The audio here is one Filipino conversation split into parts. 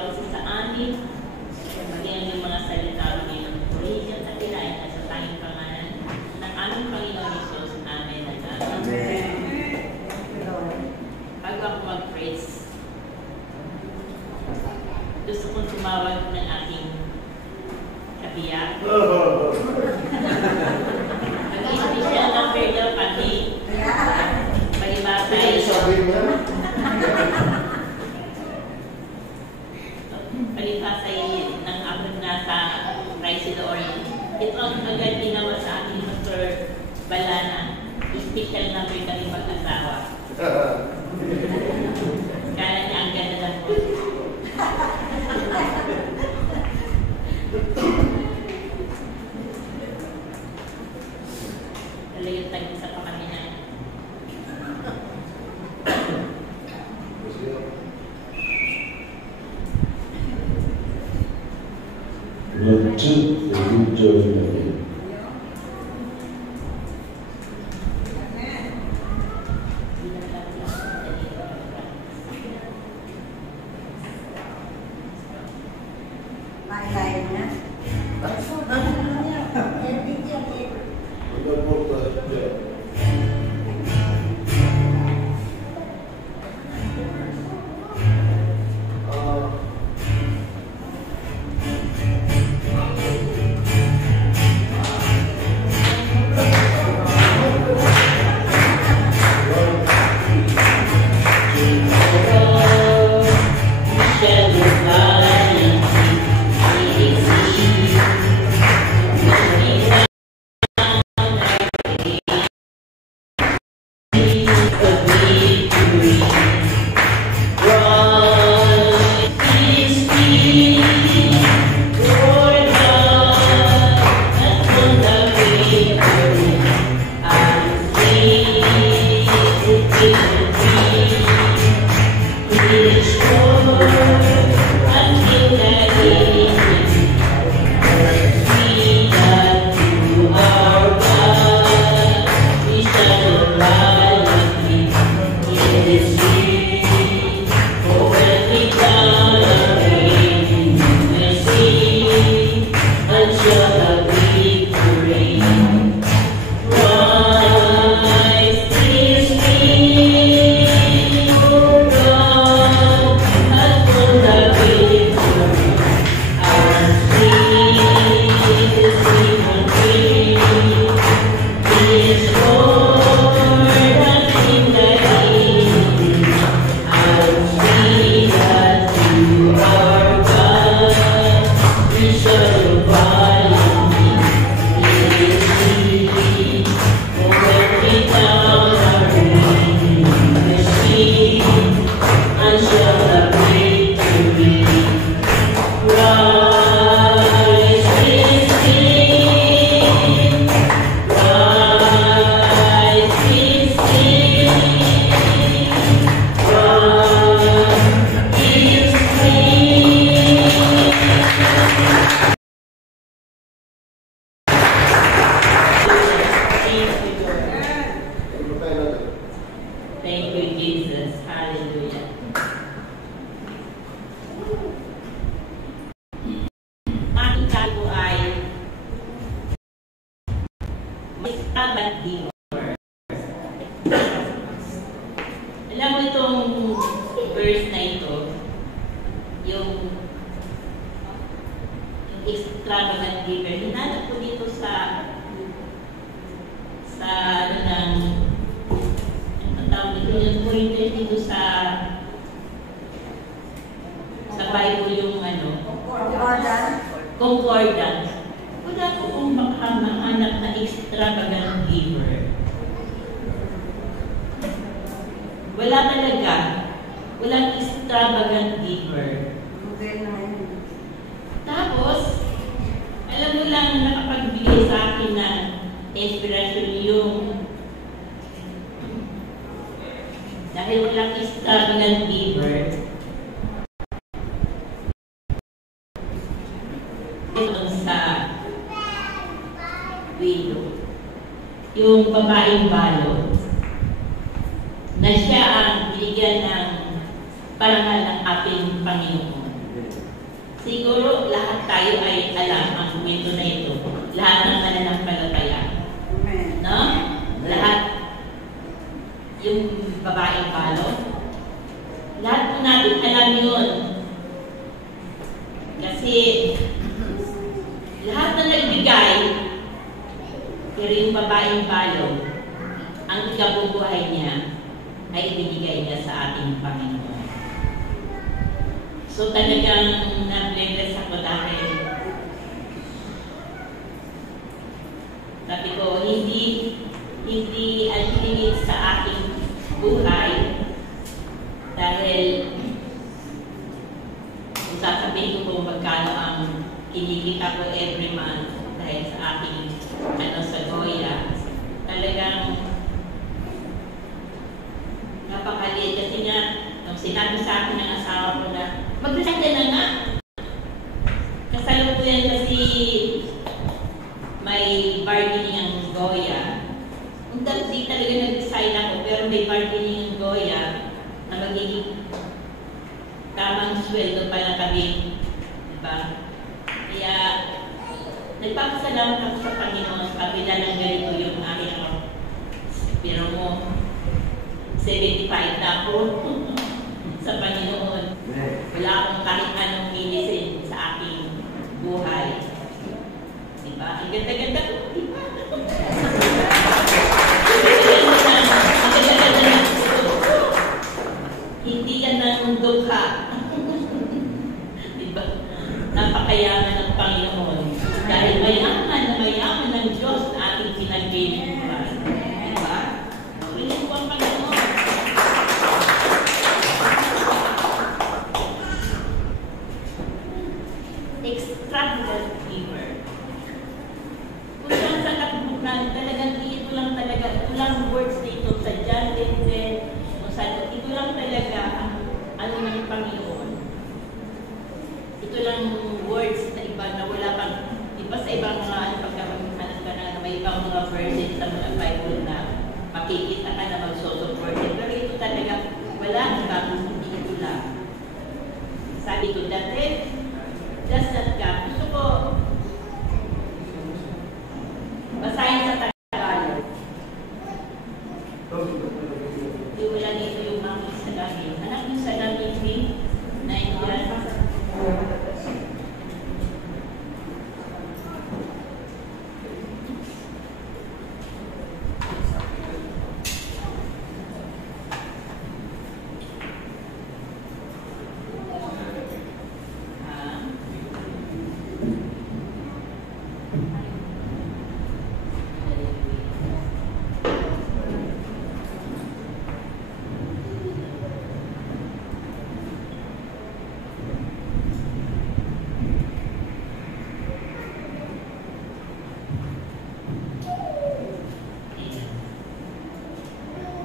bawat isa sa amin, maging yung mga salita ng Purihan at tirayan sa tanging pangalan ng aming Panginoon Jesus. Amen. Amen. Bago ako mag-praise, gusto kong tumawag ng aking kabiyak. Mag-ispesyal ng Perla pati. Palimatay. Palimatay ng abot na sa Tricidor. Ito ang agad ginawa sa ating Pastor Balana. Special number kami mag-asawa. Kaya niya ang ganda ng po. Talagang tagin sa kami na. Nurture the good joy in the day. Alam mo itong verse na ito, yung extravagant giver. Hinanap ko dito sa ano ng tawag yung pointer dito sa Bible yung ano concordance. Wala ko kung makahanap na extravagant giver. Wala talaga. Walang extravagant giver. Tapos, alam mo lang nakapagbigay sa akin na inspirasyon yung dahil walang extravagant giver. Ito sa widow. Yung babaeng balo na siya ang binigyan ng parangal ng ating Panginoon. Siguro lahat tayo ay alam ang kwento na ito. Lahat ng mananampalataya. No? Lahat. Yung babaeng palo. Lahat po natin alam yun. Kasi lahat na nagbigay, pero yung babaeng palo, ang ikabubuhay niya ay ibinigay niya sa ating Panginoon. So talagang na-bless ako dahil sabi ko, hindi ang limit sa aking buhay dahil kung sasabihin ko kung magkano ang kinikita ko every month dahil sa aking sa Goya, talagang napakaliit kasi nga nung sinabi sa akin ng asawa ko na mag-resign ka na nga. Kasalukuyan kasi may bargaining ang Goya. Hindi talaga nag-resign ako pero may bargaining ang Goya na magiging tamang sweldo pala kami. Diba? Kaya nagpapasalamat ako sa Panginoon sa kabila ng ganito yung aking pero mo 75 na ako sa Panginoon. Wala akong kahit anong minisin sa aking buhay. Diba? Ang ganda-ganda ko. Diba? Ang ganda-ganda na. Hindi ka nang dukha. Diba? Napakayaman ng Panginoon. Dahil mayaman na mayaman ng Diyos na ating pinag-ibigay. Diba? Purihin po ang Panginoon. Extravagant giver. Kung saan sa nakabuk na talagang ito lang talaga, ito lang words dito sa John 10:10, kung saan ito lang talaga ang ano ng Panginoon. Ito lang words na iba na wala pang, iba sa ibang mga pagkakamuhanan ka na may ibang mga verses sa mga Bible na makikita ka na magsusupport. Pero ito talaga, wala iba kung hindi ito lang. Sabi ko dati, just that ka. Gusto ko basahin sa Tagalog. Di wala dito yung mga sa langit. Anak niyo sa langit ni na yan.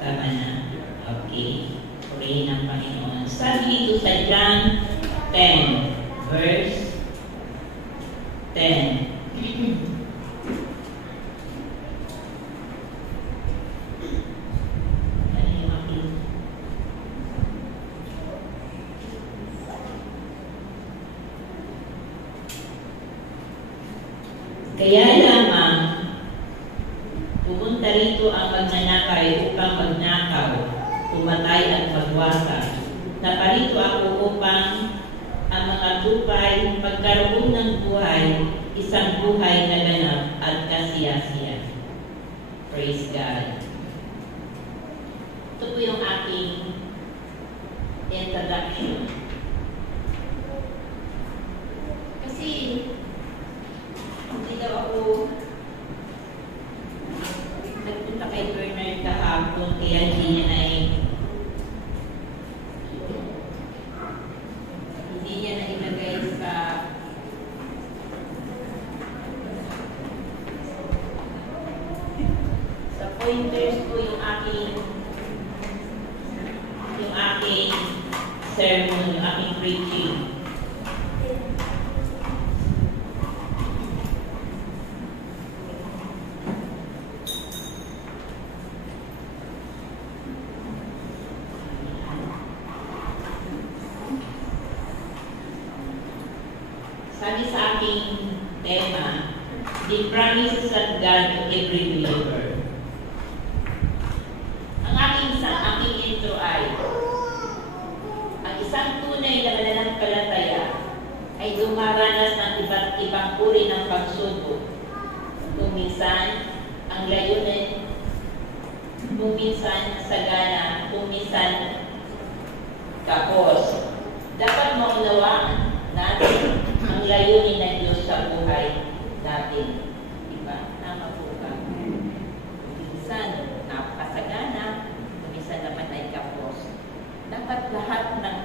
Tama na. Okay. Purihin ang Panginoon. Sabi ito sa John 10, verse 10. Kaya lamang pumunta rito ang magnanakaw upang magnakaw, pumatay at magwasak. Naparito ako upang ang mga tupay pagkaroon ng buhay, isang buhay na ganap at kasiyasiya. Praise God. Ito po yung aking introduction. Kasi hindi daw ako nagpunta kay Bernard kahapon, kaya hindi niya na ilagay sa pointers ko yung aking sermon, yung aking preaching. sabi sa aking tema, the promises of God to every believer. Ang aking intro ay, ang isang tunay na mananampalataya ay dumaranas ng iba't ibang uri ng pagsubok. Kung minsan, ang layunin, kung minsan sagana, kung minsan kapos. Dapat maunawaan natin ang layunin ng Diyos sa buhay natin. Diba? Tama po ba? Minsan, napakasagana, minsan naman ay kapos. Dapat lahat ng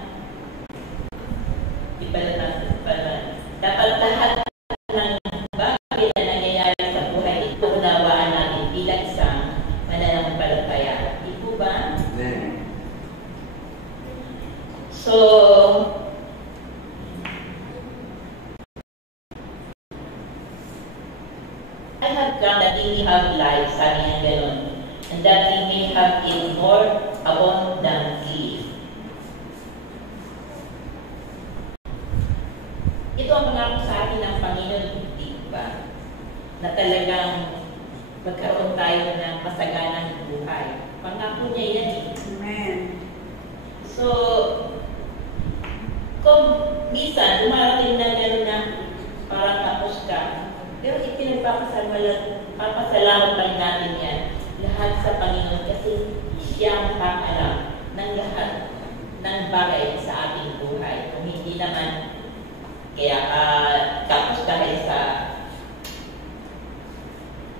dapat lahat ng bagay na nangyayari sa buhay ito, unawaan natin bilang isang mananampalataya. Di po ba? So, I have come that we have life, sabi niya gano'n, and that we may have it more abundantly. Ito ang pangako sa atin ng Panginoon, di ba? Na talagang magkaroon tayo ng masaganang buhay. Pangako niya yan. Amen. So, kung minsan, dumarating na gano'n na parang tapos ka, pero ipinagpapasalamat pa rin natin yan. Lahat sa Panginoon kasi siya ang pakalam ng lahat ng bagay sa ating buhay. Kung hindi naman, kaya tapos dahil sa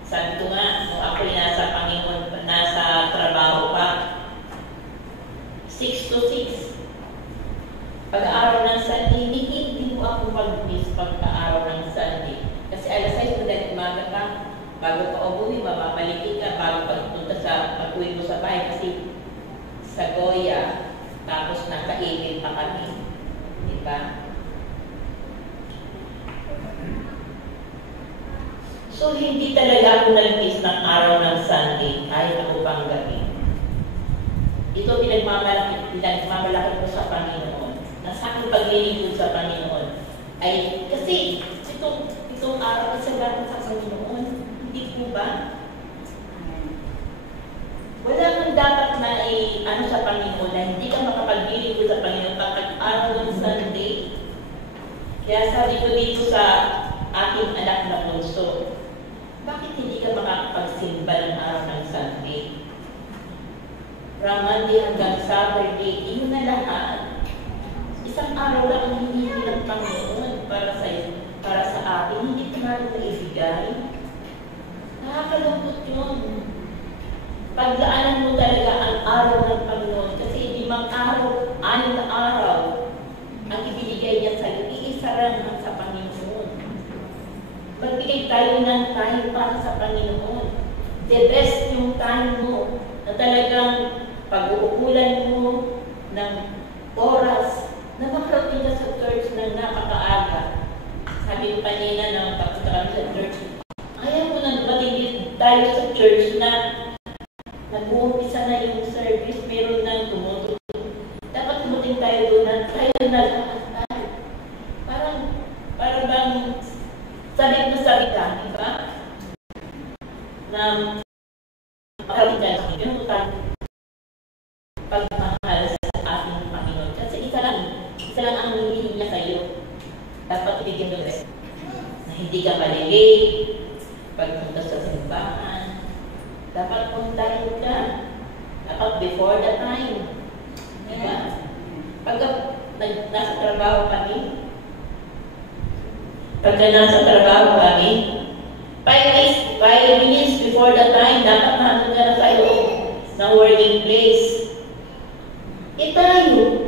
sabi ko nga, kung ako'y nasa Panginoon, nasa trabaho pa, 6 to 6. Pag-aaral ng Sunday, hindi mo ako mag-miss pag-aaral ng Sunday. Kasi alas 6 mo dahil umaga ka, bago ka umuwi, mapapalitin ka, bago pagpunta sa pag-uwi mo sa bahay. Kasi sa Goya, tapos nasa email pa kami. Diba? So, hindi talaga ako nag-miss ng araw ng Sunday, kahit ako pang gabi. Ito pinagmamalaki ko sa Panginoon. Na sa aking paglilingkod sa Panginoon ay kasi itong araw isa lang sa Panginoon. Hindi po ba? Wala kang dapat na sa Panginoon na hindi ka makapaglilingkod sa Panginoon pagkat araw ng Sunday. Kaya sabi ko dito sa aking anak na bunso, bakit hindi ka makakapagsimba ng araw ng Sunday? From Monday hanggang Saturday, yun na lahat. Isang araw lang ang hinihingi ng Panginoon para sa atin, hindi pa natin naibigay. Nakakalungkot yun. Pagdaanan mo talaga ang araw ng Panginoon kasi 5 araw, 6 na araw ang ibinigay niya sa iyo. Iisa lang sa Panginoon. Magbigay tayo ng time para sa Panginoon. The best yung time mo na talagang pag-uukulan mo ng oras na makarating ka sa church na napakaaga. Sabi ko kanina na papunta kami sa church, ayaw mo na dumating tayo sa church na nag-uumpisa na yung service, meron nang tumutulong. Dapat dumating tayo doon na tayo na lahat tayo. Parang bang sabi ka, di ba? Na makarating tayo. Ganun tayo pagmahal sa ating Panginoon. Kasi isa lang ang hinihingi niya sa iyo. Dapat ibigyan mo rest. Na hindi ka malilate, pagpunta sa simbahan. Dapat puntahin ka. Dapat before the time. Diba? Pagka nasa trabaho kami, 5 minutes before the time, dapat nandun ka na sa loob ng working place. Tayo,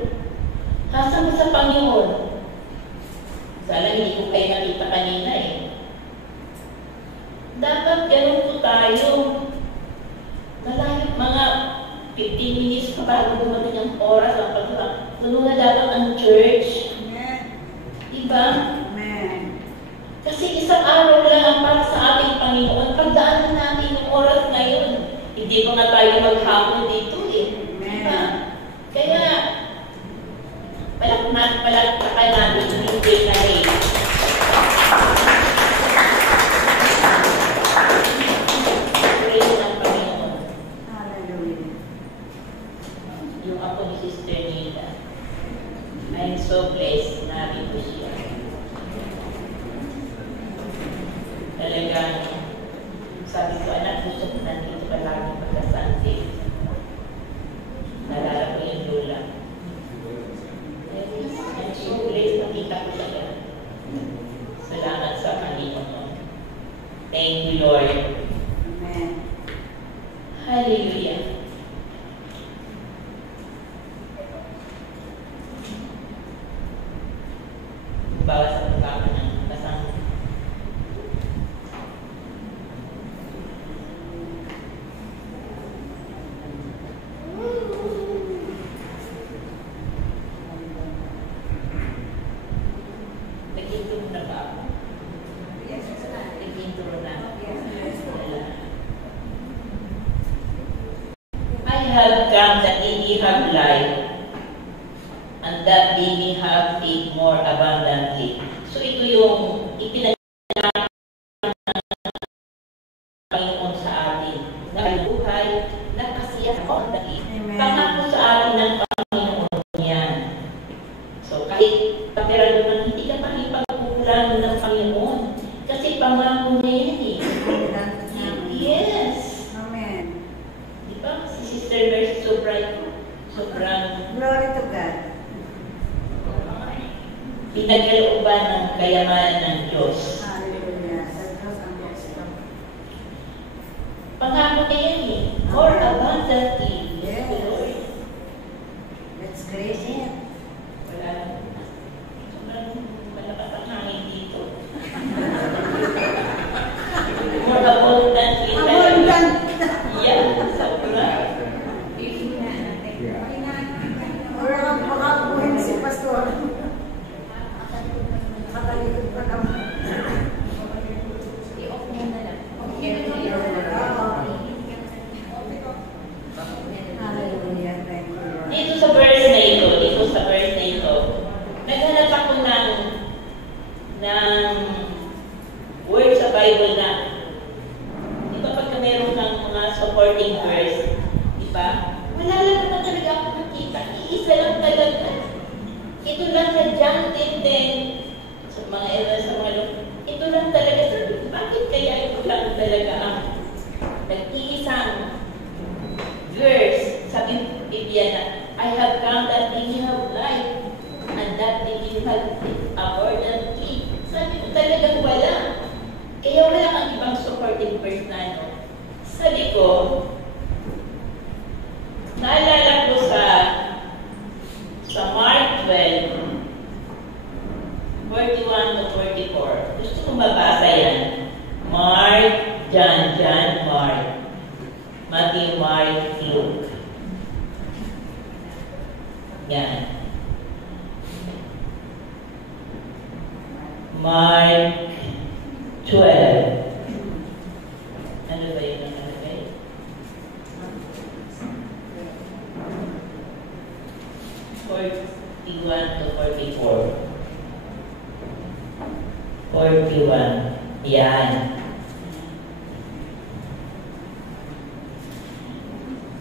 hasa mo sa Panginoon. Sana hindi ko kayo nakita kanina Dapat ganun po tayo. Malayo, mga 15 minutes pa bago dumating ang oras ang pagkakang. Puno na dapat ang church. Diba? Amen. Kasi isang araw lang ang para sa ating Panginoon. Pagdaanan natin yung oras ngayon. Hindi ko nga tayo maghapon dito Diba? Kaya, palakpakan natin yung day na rin. Lord. Amen. Hallelujah. Bawas sa pagkama ng kasama. Nag-intro na ba ako? Yes, Nag-intro na. yes. I have come that they may have life, and that they may have it more abundantly. So ito yung ipinag Panginoon sa atin na buhay na kasiyahan dahil Amen. pangako sa atin ng Panginoon yan. So kahit kapira naman hindi ka pagkukulang ng Panginoon kasi pangako niya yan eh. Yes. Amen. Di ba? Si Sister Mercy sobrang Glory to God. pinagkalooban ng kayamanan ng Diyos. Hallelujah. Sa Diyos ang gusto. Pangako niya yan eh. More abundantly. Yes. Lord. Let's grace it. Wala. Sobrang malakas ang hangin dito. More abundantly. Abundant. Yeah. Sobra. Or makakuhin si Pastor. Nakatalikod pa naman. I-off mo na lang. Hallelujah. Thank you, Lord. Dito sa verse na ito, naghanap ako ng word sa Bible na, di ba pagka meron kang mga supporting verse, di ba? Wala lang naman talaga ako nakita. Iisa lang talaga. Ito lang sa John 10:10, sa mga ito lang talaga. Bakit kaya ito lang talaga ang nag-iisang verse? Sabi Biblia na, I have come that they may have life and that they may have it abundantly. Sabi ko talagang wala. Kaya wala kang ibang supporting verse na ano. Sabi ko, naalala ko sa Mark 12, 41 to 44. Gusto kong mabasa yan. Mark, John, Mark. Matthew, Mark, Luke. Yan. Mark 12. Ano ba yun ang nakalagay? 41 to 44. 41. Yan.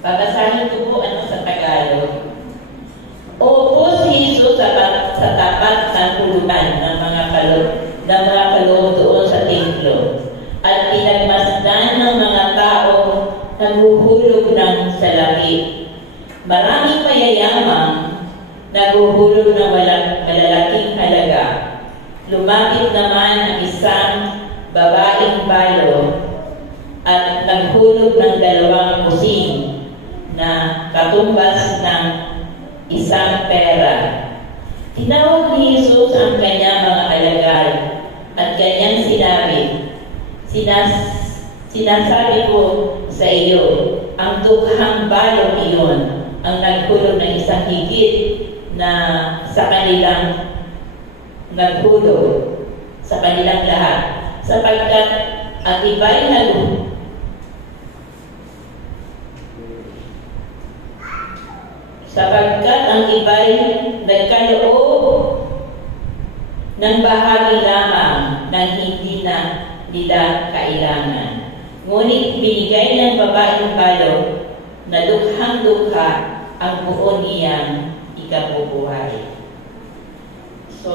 Babasahin ko po sa Tagalog. Upo si Jesus sa tapat ng pulutan ng mga kaloob doon sa templo at pinagmasdan ng mga tao naghuhulog ng salapi. Maraming mayayamang naghuhulog ng malalaking halaga. Lumapit naman ang isang babaeng balo at naghulog ng 2 kusing na katumbas ng isang pera. Tinawag ni Jesus ang kanyang mga alagad at kanyang sinasabi ko sa iyo, ang dukhang balong iyon ang naghulog ng isang higit na sa kanilang naghulog sa kanilang lahat, sapagkat ang iba'y nagkaloob ng bahagi lamang ng hindi na nila kailangan. Ngunit binigay ng babaeng balo na lukhang-lukha ang buo niyang ikabubuhay. So,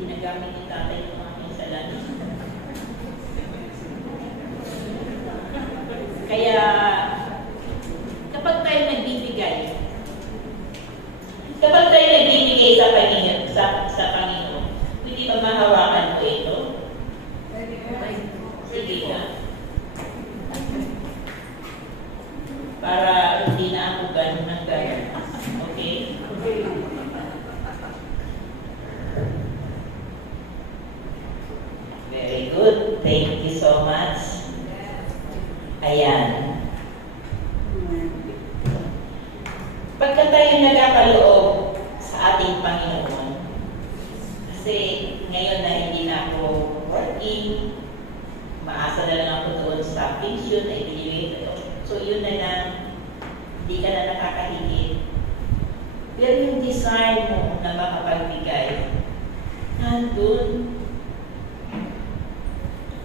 ginagamit ni tatay yung mga pinsalan. Kaya, kapag tayo nagbibigay sa Panginoon, pwede ba mahawakan ko ito? Sige ka. Para hindi na ako ganun ng ganun. Okay? Very good. Thank you so much. Ayan. Pagka tayo nagkakaloob sa ating Panginoon, kasi ngayon na hindi na ako working, maasa na lang ako doon sa pension, so yun na lang, hindi ka na nakakahigit. Pero yung desire mo na makapagbigay, nandun,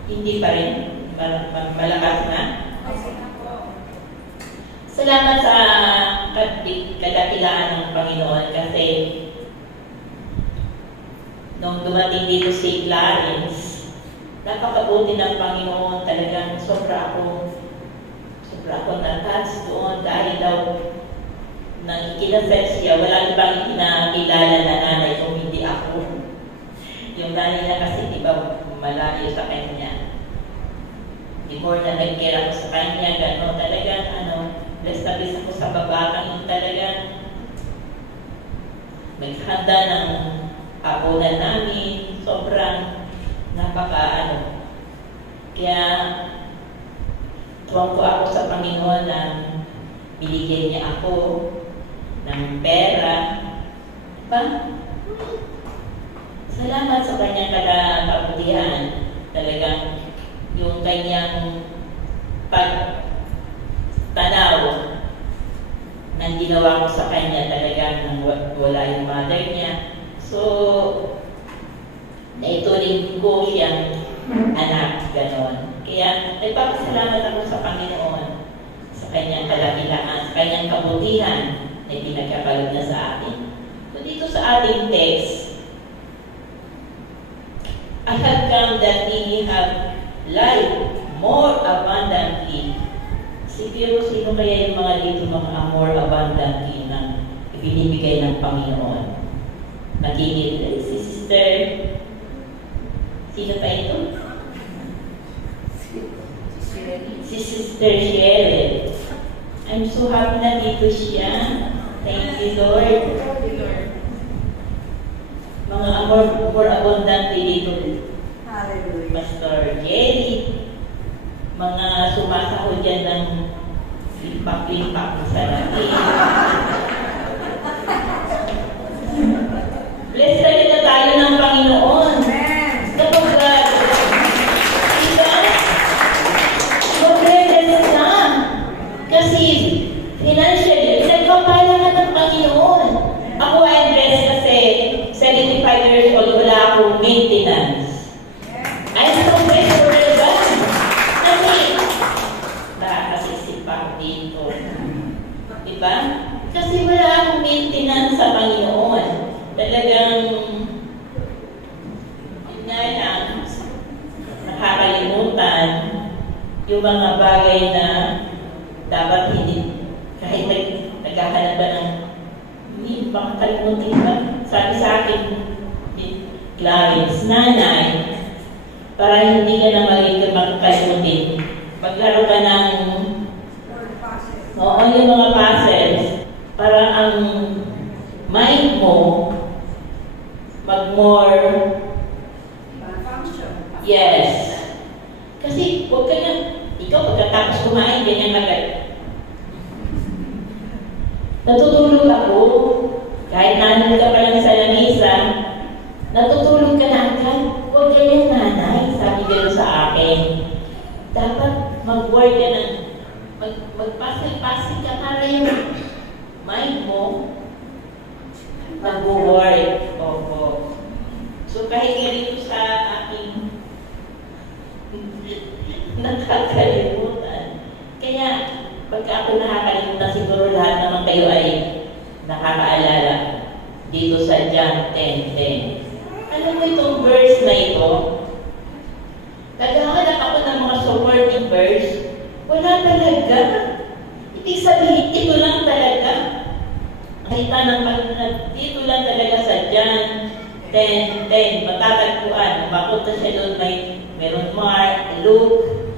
hindi pa rin, malakas na. Salamat sa kadakilaan ng Panginoon kasi nung dumating dito si Clarence, napakabuti ng Panginoon, talagang sobra ako na-touch doon dahil daw nang ikinasal siya, wala ibang kinakilala na nanay kung hindi ako. Yung nanay niya kasi di ba malayo sa kanya. Before na nag-care ako sa kanya, gano'n, talagang blessed ako sa babakang talagang naghanda ng apunan namin, sobrang Kaya tuwang ko ako sa Panginoon na binigyan niya ako ng pera. Salamat sa kanyang kabutihan. Talagang yung kanyang pagtanaw ng ginawa ko sa kanya, talagang wala yung mother niya. So, naituring ko siyang anak, ganon. Kaya nagpapasalamat ako sa Panginoon sa kanyang kalakilaan, sa kanyang kabutihan na pinagkakalog na sa atin. So, dito sa ating text, I have come that we have life more abundantly. Siguro sino kaya yung mga dito mga more abundantly na ibinibigay ng Panginoon? Nakikita si Sister. Sino pa ito? Si Sister Cheryl. I'm so happy na dito siya. Thank you, Lord. Mga more abundantly dito. Hallelujah. Pastor Jerry. Mga sumasahod dyan ng limpak-limpak sa natin. Bless talaga tayo ng Panginoon. Amen. Kapag mag-bless na. Kasi financially, nagpapalangan ng Panginoon. Ako ay blessed kasi 75 years old, wala akong maintenance. I'm so blessed for that. Nakakasisip pa ako dito. Diba? Kasi wala akong maintenance sa Panginoon. Talagang, yun nga lang, nakakalimutan yung mga bagay na dapat hindi, kahit naghahanap ba ng hindi, baka kalimutin ba? Sabi sa akin, Clarence, nanay, para hindi ka na makakalimutin, maglaro ka ng yung mga puzzles para ang mind mo mag-more yes. Kasi huwag ka na, ikaw pagkatapos kumain, ganyan agad. Natutulog ako, kahit nanan ka pa lang sa lamisa, natutulog ka na agad. Huwag ganyan nanay, sabi gano'n sa akin. Dapat mag-work ka na, mag-puzzle-puzzle ka para yung mind mo mag-work. Opo. So kahit ganito sa aking nakakalimutan. Kaya pagka ako nakakalimutan, siguro lahat naman kayo ay nakakaalala dito sa John 10:10. Alam mo itong verse na ito? Naghahanap ako ng mga supporting verse. Wala talaga. Ibig sabihin, ito lang talaga. Kita ng dito lang talaga sa John 10, matatagpuan. Mapunta siya doon, meron Mark, Luke.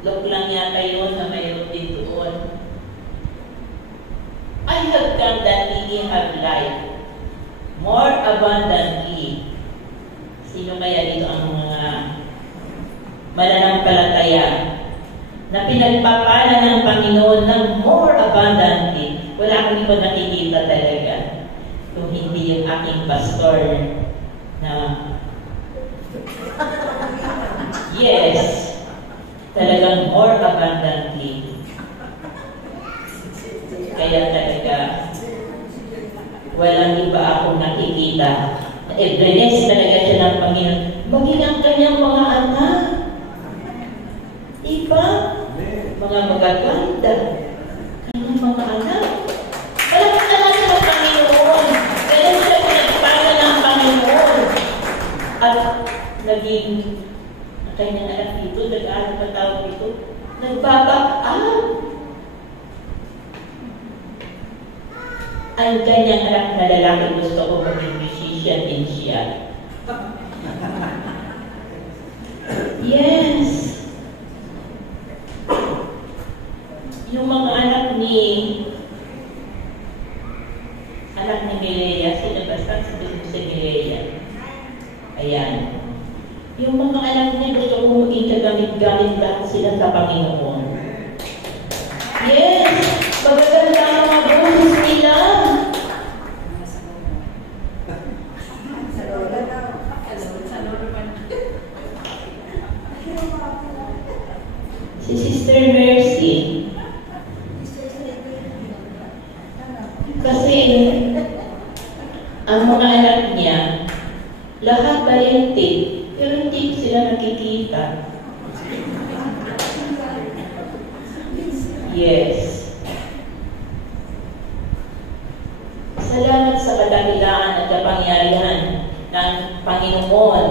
Luke lang yata yun na mayroon din doon. I have come that ye may have life more abundantly. Sino kaya dito ang mga mananampalataya na pinagpapala ng Panginoon ng more abundantly? Wala akong iba nakikita talaga. Kung hindi yung aking pastor na yes, talagang more abundantly. Kaya talaga walang iba akong nakikita. Blessed talaga siya ng Panginoon. Maging ang kanyang mga anak. Iba, mga magaganda. Kanyang mga anak. Alam natin ng Panginoon. Kaya siya pinagpala ng Panginoon. At naging ang kanyang anak dito, nag-aaral pa tawag dito, nagbabak-up. Ang kanyang anak na lalaki gusto ko maging musician din siya. Yes. Yung mga anak ni Milea, sino ba si Milea? Ayan. Yung mga anak niya gusto ko maging kagamit-gamit lahat sila sa Panginoon. Yes. Magaganda ang mga boses nila. Si Sister Mercy. Kasi ang mga anak niya, lahat talented, pero hindi sila nakikita. Yes. Salamat sa kadakilaan at kapangyarihan ng Panginoon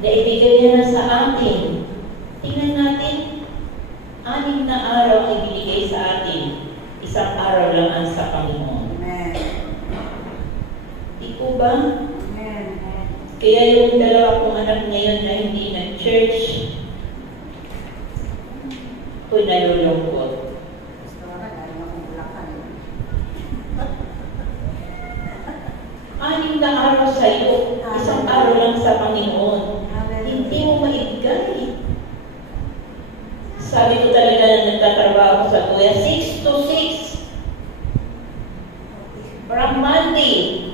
na ibigay niya na sa atin. Tingnan natin, 6 na araw ang ibinigay sa atin. 1 araw lang ang sa Panginoon. Amen. Di po ba? Amen. Kaya yung 2 kong anak ngayon na hindi nag-church, ako'y nalulungkot. Anim na araw sa iyo, 1 araw lang sa Panginoon. Hindi mo maibigay. Sabi ko talaga na nagtatrabaho ko sa kuya, 6 to 6. From Monday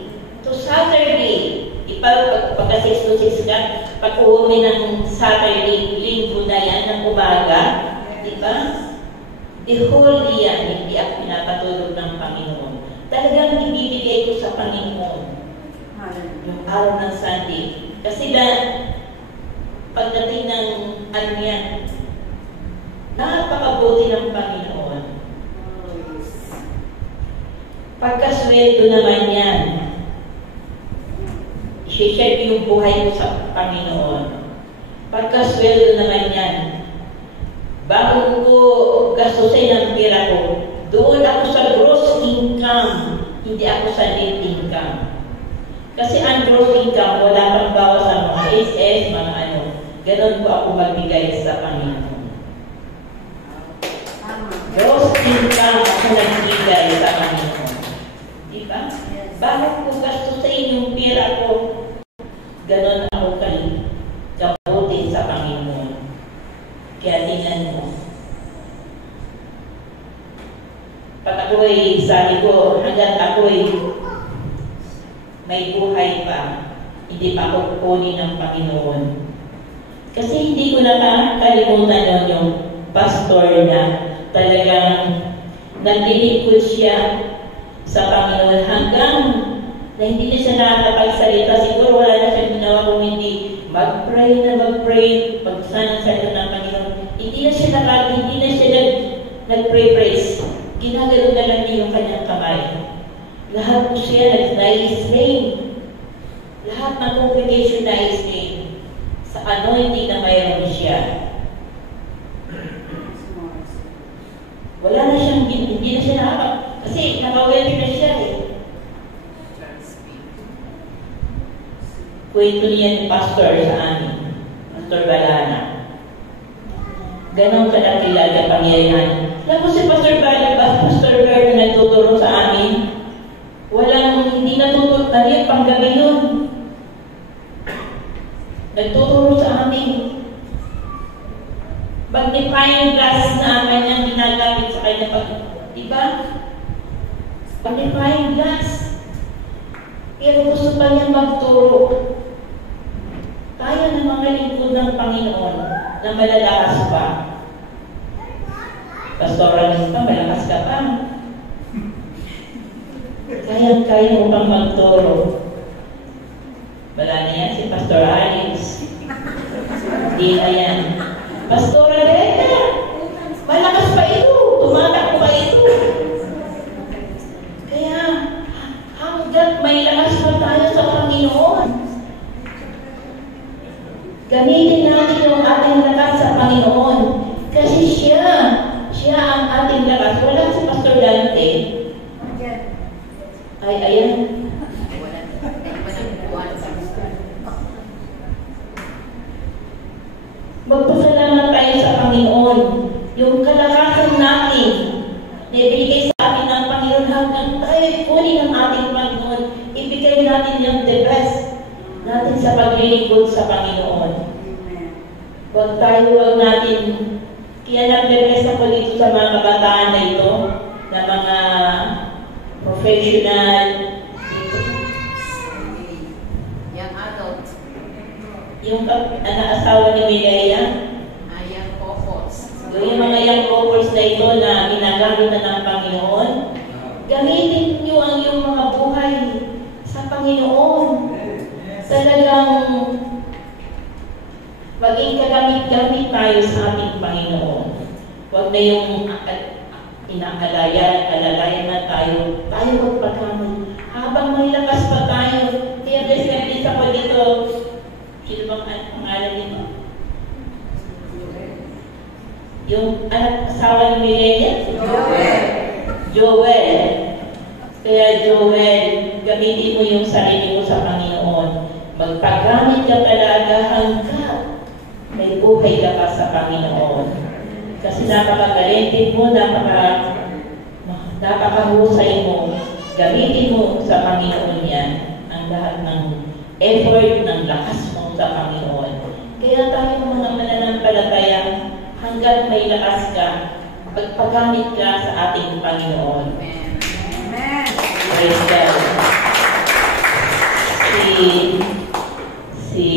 to Saturday. Pagka 6 to 6 ka, pag uwi ng Saturday, linggo na yan, ng umaga, di ba? The whole year, hindi ako pinapatulog ng Panginoon. Talagang ibibigay ko sa Panginoon. Yung araw ng Sunday. Kasi pagdating ng ano yan, napakabuti ng Panginoon. Pagkasweldo naman yan, i-share yung buhay mo sa Panginoon. Pagkasweldo naman yan, bago ko gastusin ang pera ko, doon ako sa gross income, hindi ako sa net income. Kasi ang gross income, wala kang bawas sa mga SS, mga ano. Ganon po ako magbigay sa Panginoon. Gross income ako nagbigay sa Panginoon. Diba? Bakit ko gastusin yung pera ko? Ganon ako kabuti sa Panginoon. Kaya tingnan mo. Pag ako'y, sabi ko, hanggang ako'y may buhay pa, hindi pa ako kukunin ng Panginoon. Kasi hindi ko nakakalimutan yun yung pastor na talagang naglilingkod siya sa Panginoon hanggang na hindi na siya nakakapagsalita. Siguro wala na siya ginawa kung hindi mag-pray, pagsanang salita ng Panginoon. Hindi na siya nag-pray-praise. Ginagano na lang niya yung kanyang kamay. Lahat po siya nag-nice name. Lahat ng congregation nice name. Sa anointing na mayroon siya. Wala na siyang, hindi na siya nakaka. Kasi nakawelty na siya eh. Kwento niya ni Pastor sa amin, Pastor Balana. Ganon kalakilala pangyayari. Tapos si Pastor Balana, Pastor Balana nagtuturo sa amin, hindi natuturo, panggabi yun. Nagtuturo sa amin. Magnifying glass na kanyang ginagamit sa kanya diba? Magnifying glass. Pero gusto pa niya magturo. Tayo ng mga lingkod ng Panginoon na malalakas pa. Pastoralista, malakas ka pa. Kaya mo pang magturo. Wala na yan si Pastor Alex. Hindi na yan. Pastor Aleta, malakas pa ito. Tumatak pa ito. Kaya, hanggat may lakas pa tayo sa Panginoon, gamitin natin yung ating lakas sa Panginoon. Kasi siya ang ating lakas. Wala si Pastor Dante. Ay, ayan. Magpasalamat tayo sa Panginoon. Yung kalakasan natin na ibigay sa atin ng Panginoon hanggang tayo kunin ng ating Panginoon. Ibigay natin yung the best natin sa paglilingkod sa Panginoon. Huwag natin. Kaya nag-bless ako dito sa mga kabataan na ito, na mga professional, young adult, yung asawa ni Milea, young couples. yung mga young couples na ito na ginagamit na ng Panginoon, gamitin niyo ang iyong mga buhay sa Panginoon. Talagang maging kagamit-gamit tayo sa ating Panginoon. Huwag na yung alalayan na tayo magpagkamay. Habang may lakas pa tayo, kaya bless ako dito. Sino bang pangalan nito? Yung asawa ni Milenia? Joel. Kaya Joel, gamitin mo yung sarili mo sa Panginoon. Magpagamit ka talaga hanggang may buhay ka pa sa Panginoon. Kasi napakagalintin mo, napakahusay mo. Gamitin mo sa Panginoon yan ang lahat ng effort, ng lakas mo sa Panginoon. Kaya tayo mga mananampalataya, hanggang may lakas ka, pagpagamit ka sa ating Panginoon. Amen. Praise God. Si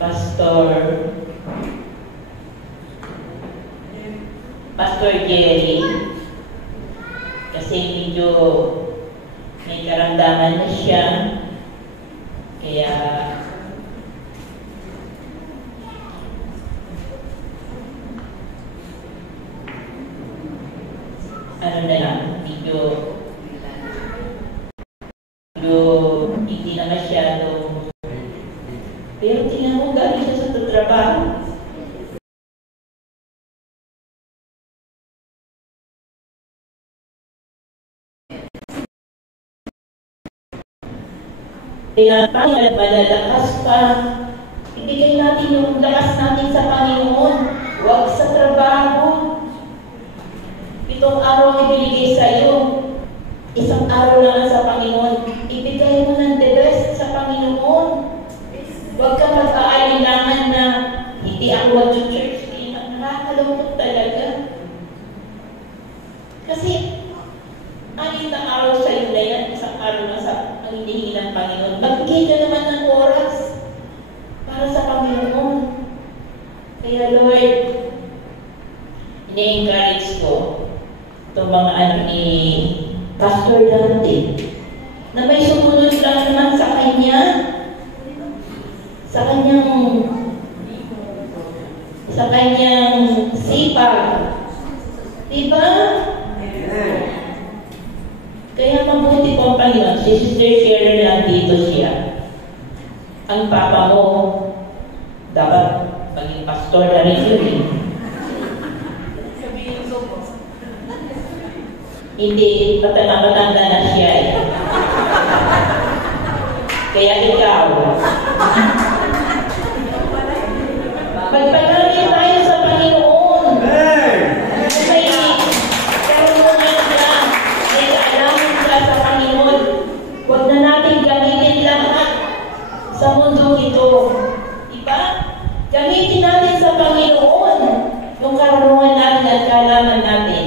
Pastor Jerry, kasi medyo may karamdaman na siya, kaya na lang, medyo hindi na masyado. Pero tingnan mo, galing siya sa trabaho. Kaya tayo malalakas pa. Ibigay natin yung lakas natin sa Panginoon. Huwag sa trabaho. 7 araw ibinigay sa iyo. 1 araw lang sa Panginoon. Ibigay mo ng the best sa Panginoon. Huwag ka mag-aalinlangan na hindi ako mag-church. Nakakalungkot talaga. Kasi, anin na araw sa iyo na yan, 1 araw na sa ang hinihingi ng Panginoon. Magbigay ka naman ng oras para sa Panginoon. Kaya Lord, ini-encourage ko itong mga anak ni Pastor Dante na may sumunod lang naman sa kanya, sa kanyang sipag. Diba? Kaya mabuti po ang Panginoon. Si Sister Sharon lang dito siya. Ang papa mo, dapat maging pastor na rin yun eh. Hindi, matanda na siya eh. Kaya ikaw, magpanalangin tayo sa Panginoon. May karunungan ka, may kaalaman ka sa Panginoon. Huwag na natin gamitin lahat sa mundo ito. Diba? Gamitin natin sa Panginoon yung karunungan natin at kaalaman natin.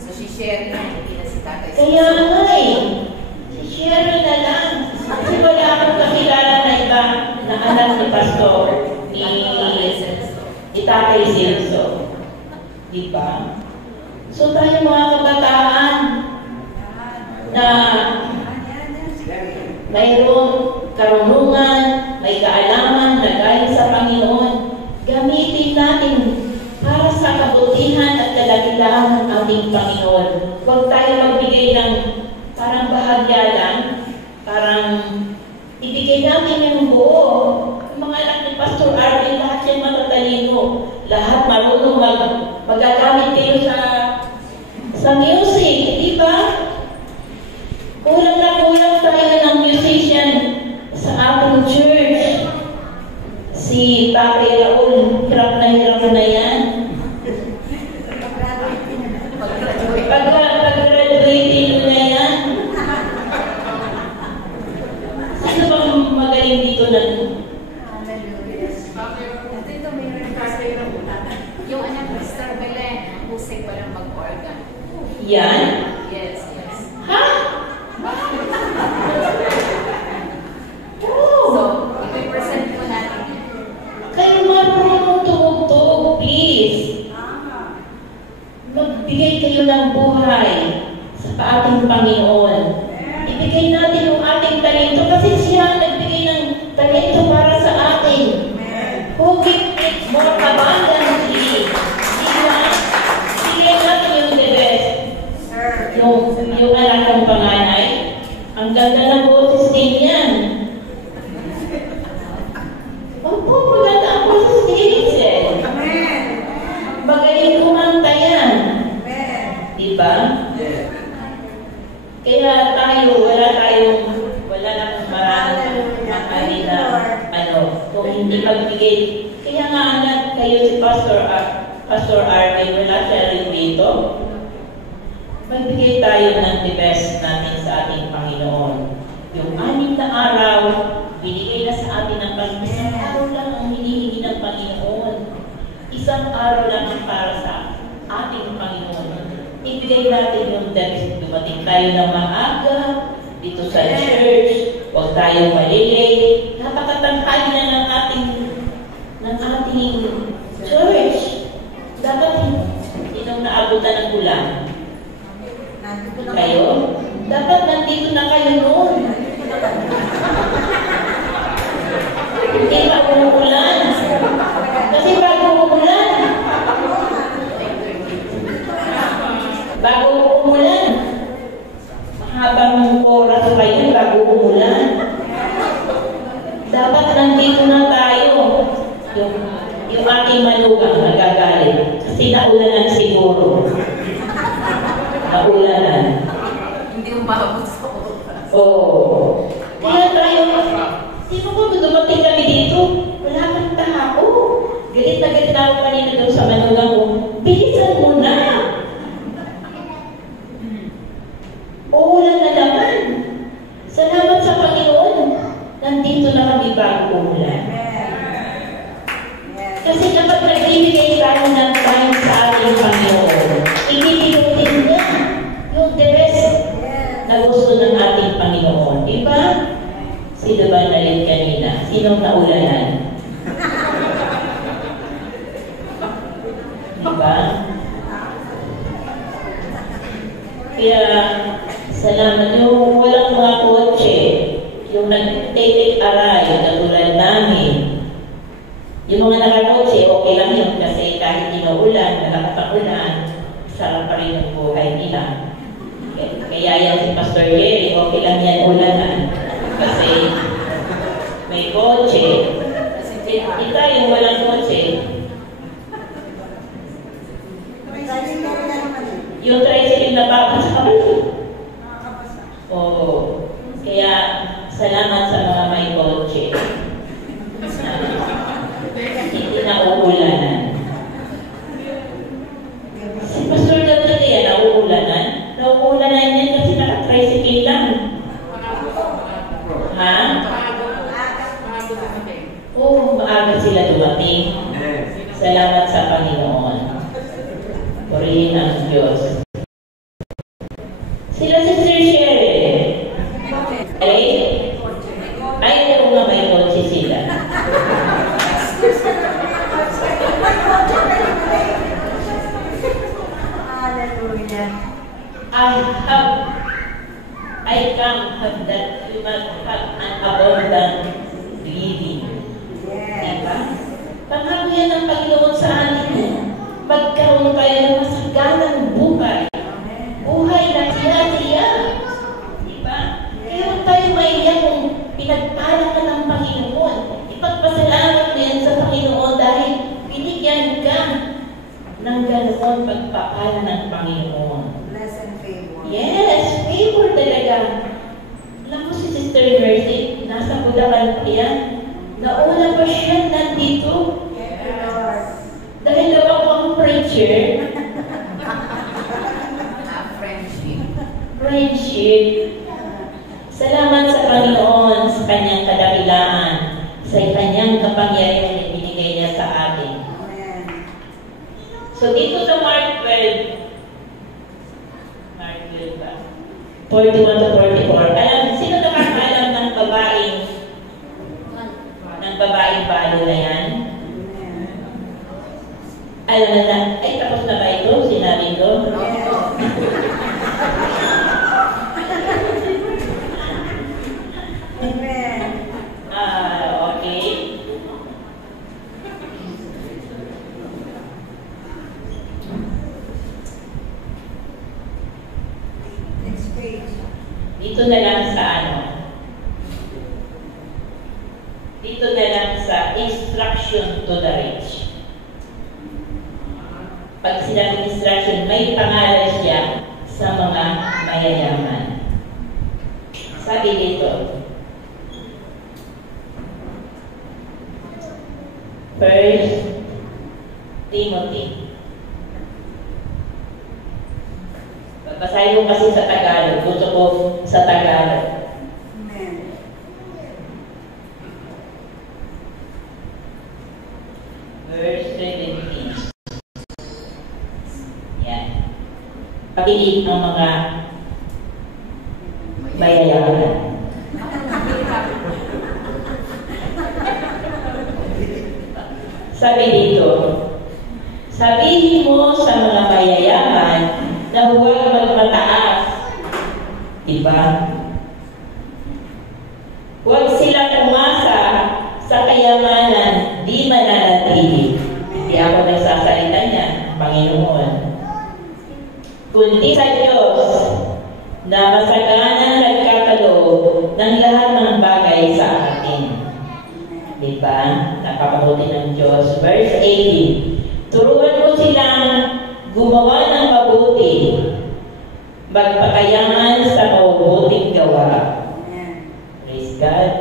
So, si Sherry, hindi na si Tatay. Kaya nga eh, si Sherry na lang. Kasi wala akong kakilala na iba na anak ni Pastor, ni Tatay Silso. Diba? So tayo mga kabataan na mayroong karunungan, may kaalaman na galing sa Panginoon, gamitin natin para sa kabutihan at kadakilaan ng ating Panginoon. Huwag tayo magbigay ng parang bahagya lang, parang ibigay natin yung buo. Yung mga anak ni Pastor Arvin, lahat yan matatalino. Lahat marunong magagamit kayo sa music, di ba? Kulang na kulang tayo ng musician sa ating church. Si Tatay Raul, hirap na yan. Pag-graduating na yan. Sino bang magaling dito na? Yung anak ni Sister Belen, husay pa lang mag-organ. Yan? Yes, yes. Ha? So, Oh! i-present ko natin. Kayo marunong tumugtog, please. Magbigay kayo ng buhay sa ating Panginoon. Ibigay natin yung ating talento kasi siya ang nagbigay ng talento para sa atin. Who give it more abundantly? Diba? Bigay natin yung the best. Yung anak ng panganay, ang ganda ng boses din yan. Opo, maganda ang boses din, Hazel. Magaling kumanta yan. Diba? Kaya tayo, wala nang maraming makali na, kung hindi magbigay. Kaya nga anak, kayo si Pastor Arvin, wala siya rin dito. Magbigay tayo ng the best natin sa ating Panginoon. Yung 6 na araw, binigay na sa atin ng Panginoon. Isang araw lang ang hinihingi ng Panginoon. Isang araw lang ang para sa ating Panginoon. Ibigay natin yung dahil dumating tayo ng maaga dito sa church. Huwag tayong malilate. Napakatanghali na ng ating church. Dapat inong naabutan ng ulan. Kayo? Dapat nandito na kayo noon. Hindi pa umuulan. Kasi bago umuulan, mahabang oras kayo bago umulan. Dapat nandito na tayo. Yung ating manugang nagagalit. Kasi naulanan siguro. Naulanan. Hindi mo maabot sa oras. Oo. Kaya tayo, sino ko dumating kami dito? Wala kang tao. Galit na galit ako kanina doon sa manugang ko. Bilisan mo na. Uulan na naman. Salamat sa Panginoon. Nandito na kami bago umulan. Kasi kapag nagbibigay tayo ng time sa ating Panginoon, ibibigay niya yung the best na gusto ng ating Panginoon. Diba? Sino ba nalit kanina? Sinong naulanan? Diba? Kaya, salamat yung walang mga kotse, yung nag-take aray, katulad namin. Yung mga nakakotse, okay lang yun kasi kahit inuulan, nakakatakulan, sarap pa rin ang buhay nila. Kaya yan si Pastor Jerry, okay lang yan ulanan. Kasi may kotse. Kita yung walang kotse. Yung tricycle na babasa ka ba? Oo. Kaya Salamat sa mga may kotse. Hindi na uulanan. Si Pastor Dante yan, nauulanan. Nauulanan yan kasi naka-tricycle lang. Ha? Oo, maaga sila dumating. Salamat sa Panginoon. Purihin ang Diyos. Sila si Sir Sherry. Ay, oo nga may kotse sila. Hallelujah. I come have that you must have an abundant living. Diba? Panghabuyan ng Panginoon sa atin. Magkaroon tayo ng masaganang buhay. Buhay na siya. Diba? Kaya huwag tayo maiyak kung pinagpala ka ng Panginoon. Ipagpasalamat mo yan sa Panginoon dahil binigyan ka ng ganoon pagpapala ng Panginoon. Bless and favor. Yes, favor talaga. Alam mo si Sister Mercy, nasa Budakan pa yan. Nauna pa siya nandito. Dahil daw ako ang preacher. Friendship. Salamat sa Panginoon sa kanyang kadakilaan, sa kanyang kapangyarihan na binigay niya sa atin. So dito sa Mark 12 ba? 41 to 44. Sino nakakaalam ng babaeng balo na yan? Alam na, ay tapos na ba ito? Sinabi ko? Amen. Okay. Next page. Dito na lang sa Dito na lang sa instruction to the rich. Pag sinabing instruction, may pangalan siya sa mga mayayaman. Sabi dito, First Timothy. Babasahin ko kasi sa Tagalog. Gusto ko sa Tagalog. Amen. Verse 17. Yan. Pakinig ng mga mayayaman. Sabi dito, sabihin mo sa mga mayayaman na huwag magmataas. Diba? Huwag silang umasa sa kayamanan, di mananatili. Hindi ako nagsasalita niya, Panginoon. Kundi sa Diyos na masaganang nagkakaloob ng lahat ng bagay sa atin. Diba? Napakabuti ng Diyos. Verse 18. Turuan mo silang gumawa ng mabuti, magpakayaman sa mabubuting gawa. Praise God.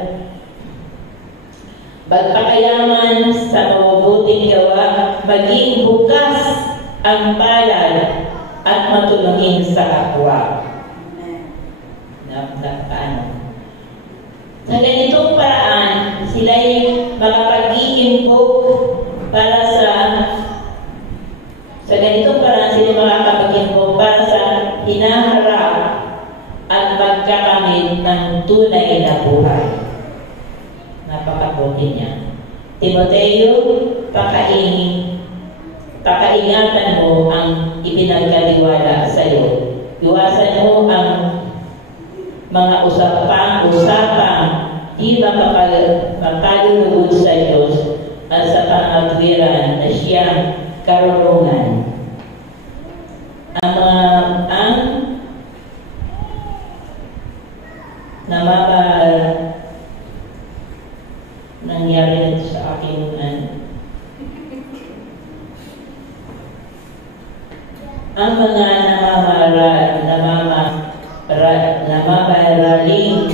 Magpakayaman sa mabubuting gawa, maging bukas ang palad at matulungin sa kapwa. Sa ganitong paraan, sila'y makapag-iimbog para sa ganitong paraan sila makakapag-imbog para sa hinaharap at magkakamit ng tunay na buhay. Napakabuti niya. Timoteo, pakaingatan mo ang ipinagkatiwala sa iyo. Iwasan mo ang mga usapang di makalulugod sa Diyos at sa pangatwiran na siyang karunungan. Ang nangyari sa akin ang mga namamaraling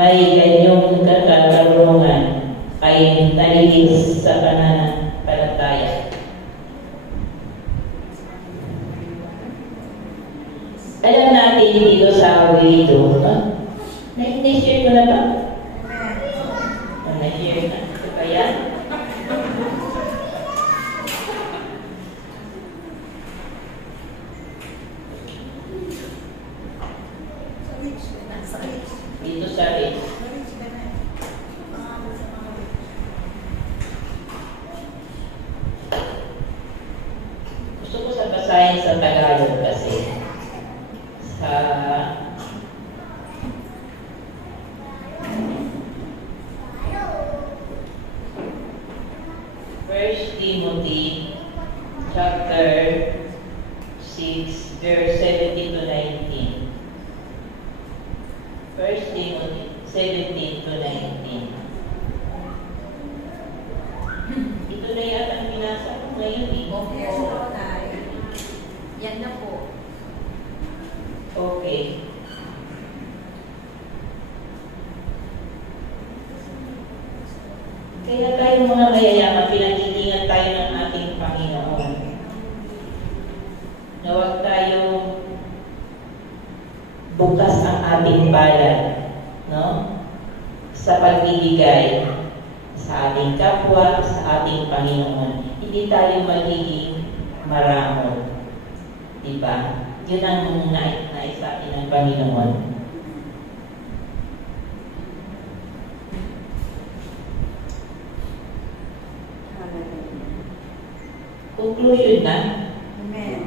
may ganyong kakarungan ay nalilis sa pananampalataya. Alam natin dito sa Awito, na-share ko na ba? Na-share na. Ito ba yan? Dito sa rin. Gusto ko sa basahin sa Tagalog kasi sa First Timothy chapter 6 verse 17 to 19. First Timothy 17 to 19. Ito na yata ang pinasa ko ngayon eh. Yes, Lord, Yan na po. Okay. Kaya tayo mga mayayaman, pinag-iingan tayo ng ating Panginoon. Na huwag tayo bukas ang ating palad, no? Sa pagbibigay sa ating kapwa, sa ating Panginoon. Hindi tayo magiging maramot. Diba? Yun ang nais sa atin ng Panginoon. Conclusion na. Amen.